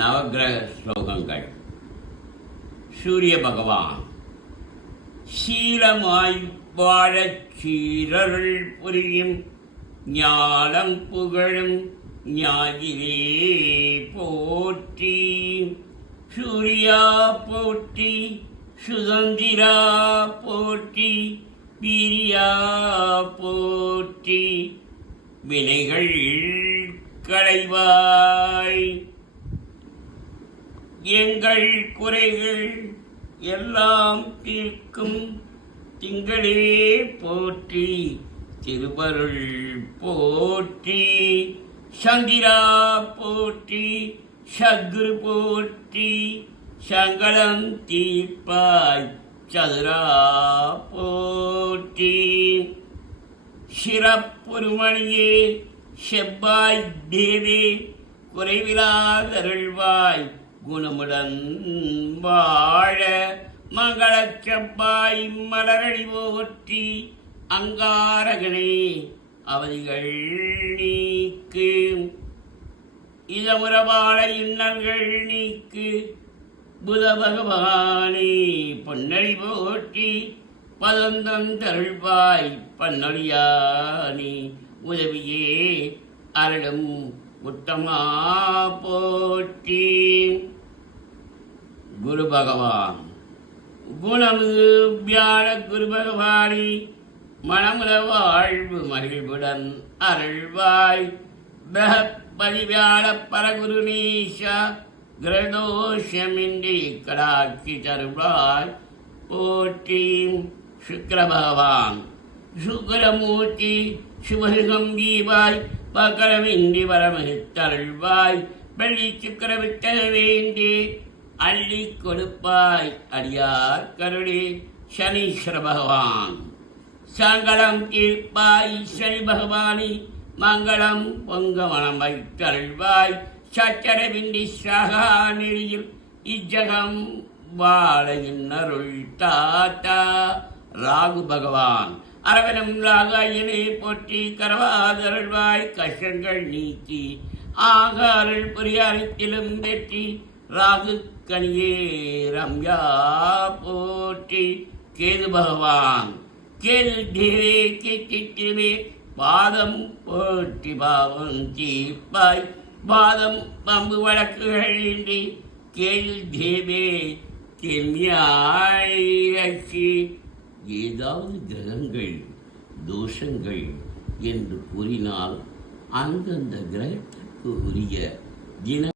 நவகிரக ஸ்லோகங்கள். சூரிய பகவான் சீலமாய் வாழச் சீரருள் புரியும் ஞானம் புகழும் ஞாயிறே போற்றி. சூர்யா போற்றி, சுதந்திரா போற்றி, வீரியா போற்றி. வினைகள் களைவாய், எங்கள் குறைகள் எல்லாம் தீர்க்கும் திங்களே போற்றி. திருவருள் போற்றி. சந்திரா போற்றி, சத்குரு போற்றி. சங்கடம் தீர்ப்பாய் சதுரா போற்றி. சிறப்புருமணியே செவ்வாய் தேவே குறைவிலாதருள்வாய் குணமுடன் வாழ. மங்களச் செவ்வாய் மலரடி போற்றி. அங்காரகனே அவதிகள் நீக்கு. இதமுறவாழ இன்னல்கள் நீக்கு. புத பகவானே பொன்னடி போற்றி. பதந்தம் தருள்வாய் பன்னொழியானே உதவியே அருளும் உத்தமா போற்றி. குரு பகவான் குணமிகு வியாழ குரு பகவானே மனமுல வாழ்வு மகிழ்வுடன் அருள்வாய். பகப்பதி வியாழ பரகுருநீஷா கிரதோஷமின்றி கடாட்சி தருள்வாய் போற்றி. சுக்கிர பகவான் சுக்கரமூர்த்தி சுபசுகம் தீபாய் பகரமின்றி வரமகித்தருள்வாய். வெள்ளி சுக்கரவிட்ட வேண்டி அள்ளி கொடுப்பாய் அடியார் கருளே. சனீஸ்வர பகவான் சங்கடம் தீர்ப்பாய். சனி பகவானி மங்களம் பொங்க மனம் வைத்தருள்வாய். சச்சரவின்றி சகா நெறியில் இஜகம் வாழையின் அருள் தாத்தா. ராகு பகவான் அரவணம் ராகாயனை போற்றி. கரவாதருள்வாய் கஷ்டங்கள் நீக்கி ஆகாரல் புரியாரத்திலும் வெற்றி. ராகு கனியே ரம்யா போற்றி. கேது பகவான் கேது தீரே கேட்டிருவே பாதம் போற்றி. பாவம் தீர்ப்பாய் பாதம் பம்பு வழக்குகள் இன்றி. கேது தேவே கெம்யாயிரட்சி. ஏதாவது கிரகங்கள் தோஷங்கள் என்று கூறினால் அந்தந்த கிரகத்திற்கு உரிய தின